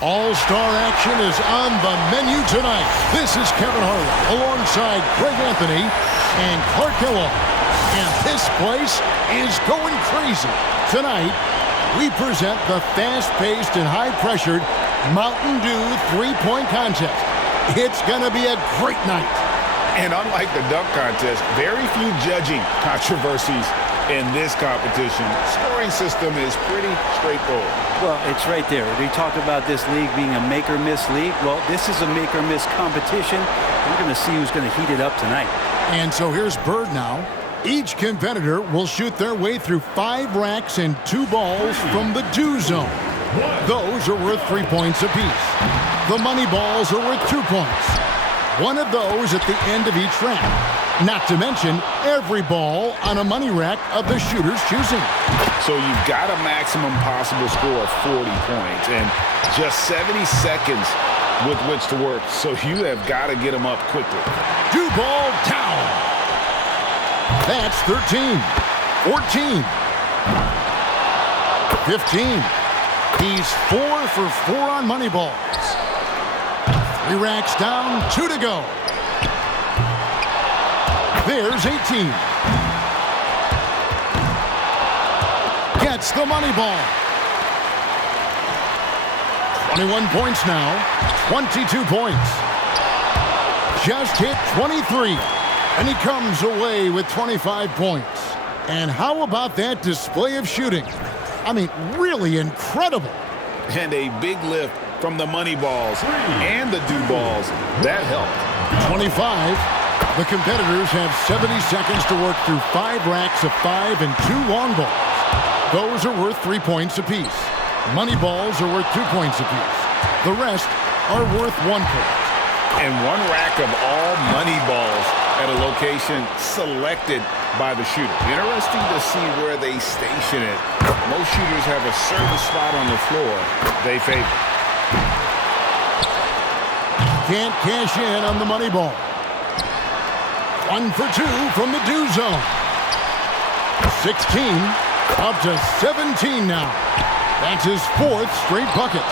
All-star action is on the menu tonight. This is Kevin Harlan alongside Greg Anthony and Clark Kellogg. And this place is going crazy. Tonight, we present the fast-paced and high-pressured Mountain Dew three-point contest. It's going to be a great night. And unlike the dunk contest, very few judging controversies in this competition. Scoring system is pretty straightforward. Well, it's right there. We talk about this league being a make-or-miss league. Well, this is a make-or-miss competition. We're going to see who's going to heat it up tonight. And so here's Bird now. Each competitor will shoot their way through 5 racks and 2 balls from the Dew zone. Those are worth 3 points apiece. The money balls are worth 2 points. One of those at the end of each rack. Not to mention every ball on a money rack of the shooter's choosing. So you've got a maximum possible score of 40 points and just 70 seconds with which to work. So you have got to get them up quickly. Dew ball down. That's 13, 14, 15. He's 4 for 4 on money balls. 3 racks down, 2 to go. There's 18. Gets the money ball. 21 points now, 22 points. Just hit 23. And he comes away with 25 points. And how about that display of shooting? I mean, really incredible. And a big lift from the money balls and the Dew balls. That helped. 25. The competitors have 70 seconds to work through 5 racks of 5 and 2 long balls. Those are worth 3 points apiece. Money balls are worth 2 points apiece. The rest are worth 1 point. And 1 rack of all money balls at a location selected by the shooter. Interesting to see where they station it. Most shooters have a certain spot on the floor they favor. Can't cash in on the money ball. 1 for 2 from the Dew zone. 16 up to 17 now. That's his 4th straight bucket.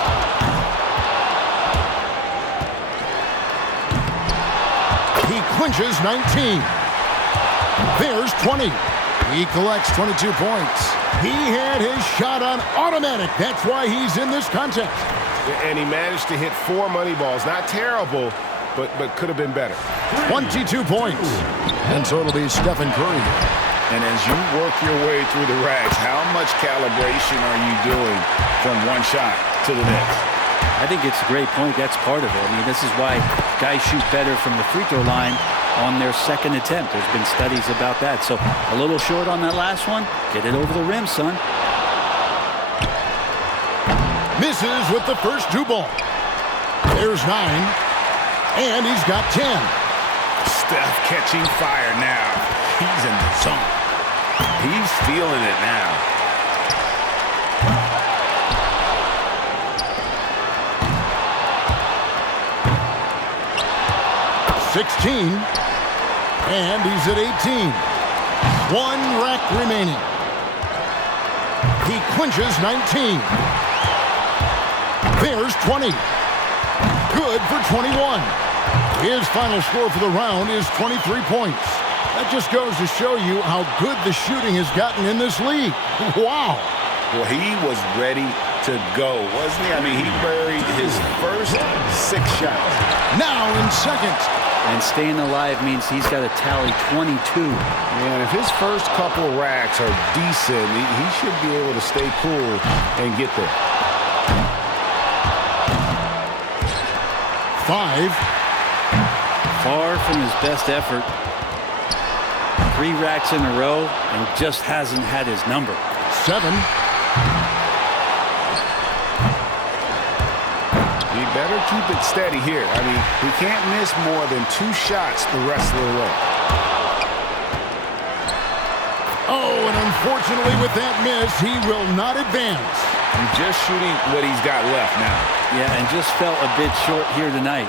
He clinches 19. There's 20. He collects 22 points. He had his shot on automatic. That's why he's in this contest. And he managed to hit 4 money balls. Not terrible, but could have been better. 22 points. And so it'll be Stephen Curry. And as you work your way through the racks, how much calibration are you doing from one shot to the next? I think it's a great point. That's part of it. I mean, this is why guys shoot better from the free throw line on their second attempt. There's been studies about that. So a little short on that last one. Get it over the rim, son. Misses with the first Dew ball. There's 9. And he's got 10. Steph catching fire now. He's in the zone. He's feeling it now. $16. And he's at 18. 1 rack remaining. He clinches 19. There's 20. Good for 21. His final score for the round is 23 points. That just goes to show you how good the shooting has gotten in this league. Wow. Well, he was ready to go, wasn't he? I mean, he buried his first 6 shots. Now in second. And staying alive means he's got to tally 22. And if his first couple racks are decent, he should be able to stay cool and get there. 5. Far from his best effort. 3 racks in a row and just hasn't had his number. 7. He better keep it steady here. I mean, he can't miss more than 2 shots the rest of the way. Oh, and unfortunately with that miss, he will not advance. And just shooting what he's got left now. Yeah, and just fell a bit short here tonight.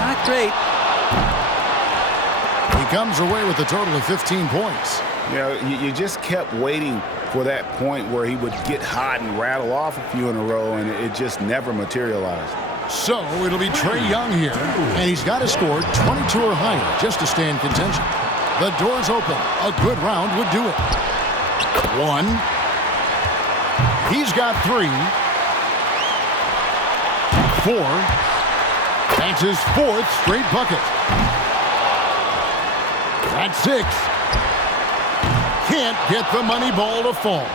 Not great. He He comes away with a total of 15 points. You know, you just kept waiting for that point where he would get hot and rattle off a few in a row, and it just never materialized. So it'll be Trae Young here, and he's got to score 22 or higher just to stay in contention. The door's open. A good round would do it. 1. He's got 3. 4. That's his 4th straight bucket. That's 6. Can't get the money ball to fall.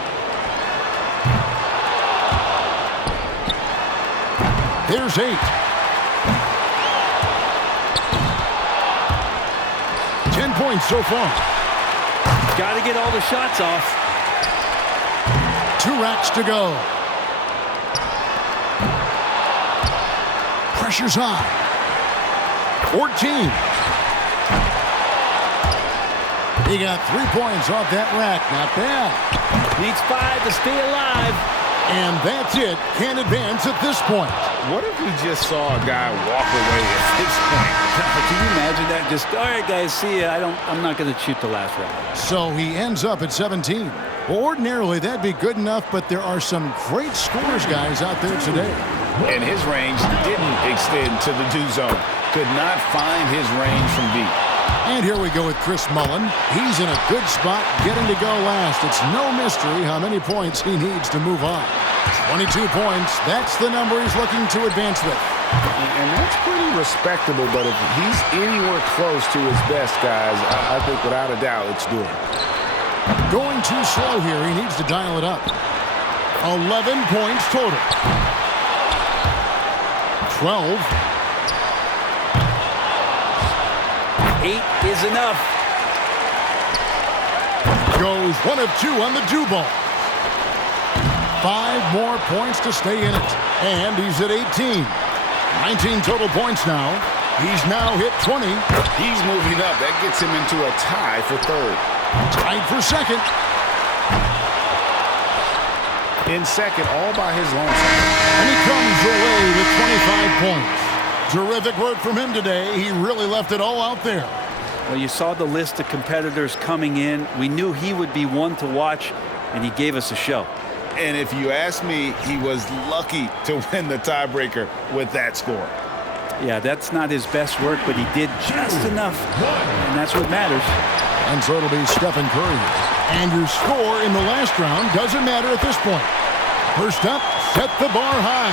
There's 8. 10 points so far. Got to get all the shots off. 2 racks to go. Pressure's high. 14. He got 3 points off that rack. Not bad. Needs 5 to stay alive. And that's it. Can't advance at this point. What if we just saw a guy walk away at this point? Can you imagine that? Just, all right, guys, see ya. I'm not going to shoot the last round. So he ends up at 17. Well, ordinarily, that'd be good enough, but there are some great scores guys out there today. And his range didn't extend to the do zone. Could not find his range from deep. And here we go with Chris Mullin. He's in a good spot, getting to go last. It's no mystery how many points he needs to move on. 22 points. That's the number he's looking to advance with. And that's pretty respectable, but if he's anywhere close to his best, guys, I think without a doubt it's doable. Going too slow here. He needs to dial it up. 11 points total. 12. 8 is enough. Goes 1 of 2 on the do ball. 5 more points to stay in it. And he's at 18. 19 total points now. He's now hit 20. He's moving up. That gets him into a tie for third. Tied for second. In second, all by his lonesome. And he comes away with 25 points. Terrific work from him today. He really left it all out there. Well, you saw the list of competitors coming in. We knew he would be one to watch, and he gave us a show. And if you ask me, he was lucky to win the tiebreaker with that score. Yeah, that's not his best work, but he did just enough, and that's what matters. And so it'll be Stephen Curry. And your score in the last round doesn't matter at this point. First up, set the bar high.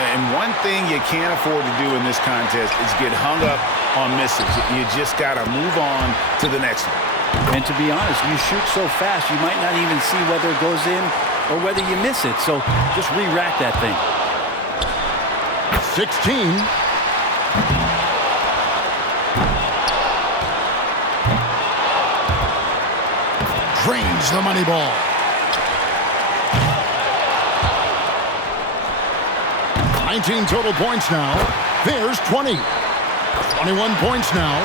And one thing you can't afford to do in this contest is get hung up on misses. You just got to move on to the next one. And to be honest, you shoot so fast, you might not even see whether it goes in or whether you miss it. So just re-rack that thing. 16. Drains the money ball. 19 total points now. There's 20. 21 points now.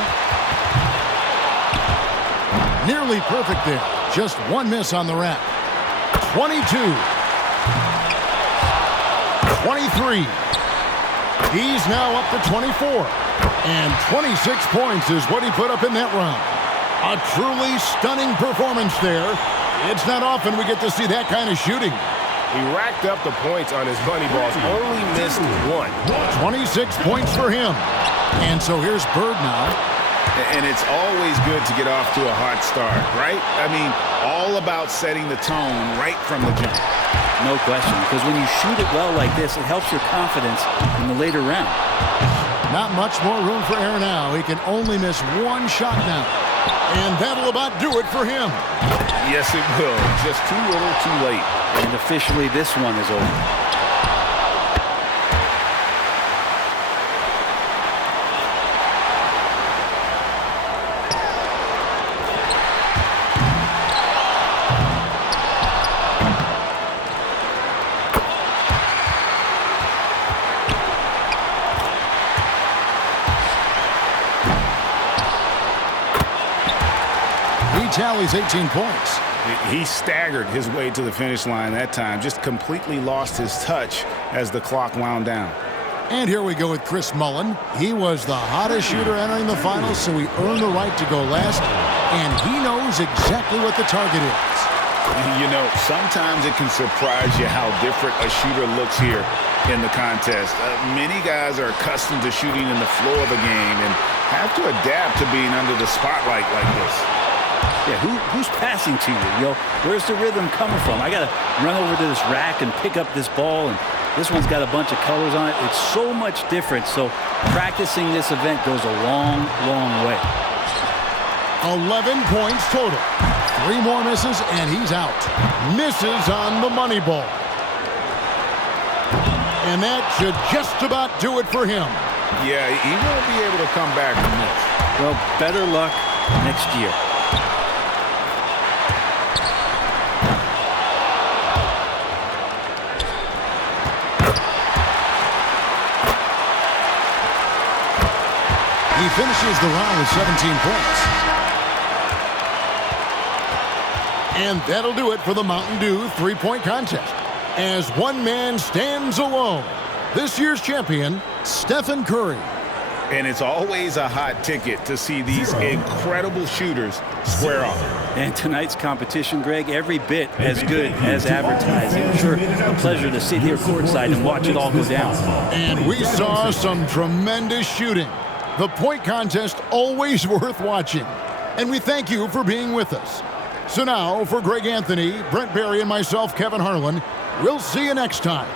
Nearly perfect there. Just one miss on the rack. 22. 23. He's now up to 24. And 26 points is what he put up in that round. A truly stunning performance there. It's not often we get to see that kind of shooting. He racked up the points on his money balls, only missed 1. 26 points for him. And so here's Bird now. And it's always good to get off to a hot start, right? I mean, all about setting the tone right from the jump. No question, because when you shoot it well like this, it helps your confidence in the later round. Not much more room for error now. He can only miss 1 shot now. And that'll about do it for him. Yes, it will. Just too little, too late. And officially, this one is over. Tallies 18 points. He staggered his way to the finish line that time. Just completely lost his touch as the clock wound down. And here we go with Chris Mullin. He was the hottest shooter entering the finals, so he earned the right to go last. And he knows exactly what the target is. You know, sometimes it can surprise you how different a shooter looks here in the contest. Many guys are accustomed to shooting in the flow of the game and have to adapt to being under the spotlight like this. Yeah, who's passing to you? Where's the rhythm coming from? I got to run over to this rack and pick up this ball, and this one's got a bunch of colors on it. It's so much different. So practicing this event goes a long, long way. 11 points total. 3 more misses, and he's out. Misses on the money ball. And that should just about do it for him. Yeah, he won't be able to come back from this. Well, better luck next year. He finishes the round with 17 points. And that'll do it for the Mountain Dew three-point contest. As one man stands alone, this year's champion, Stephen Curry. And it's always a hot ticket to see these incredible shooters square off. And tonight's competition, Greg, every bit as good as advertised. It was sure a pleasure to sit here courtside and watch it all go down. And we saw some tremendous shooting. The point contest always worth watching. And we thank you for being with us. So now, for Greg Anthony, Brent Barry, and myself, Kevin Harlan, we'll see you next time